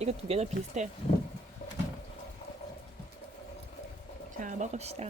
이거 두 개 다 비슷해. 자, 먹읍시다.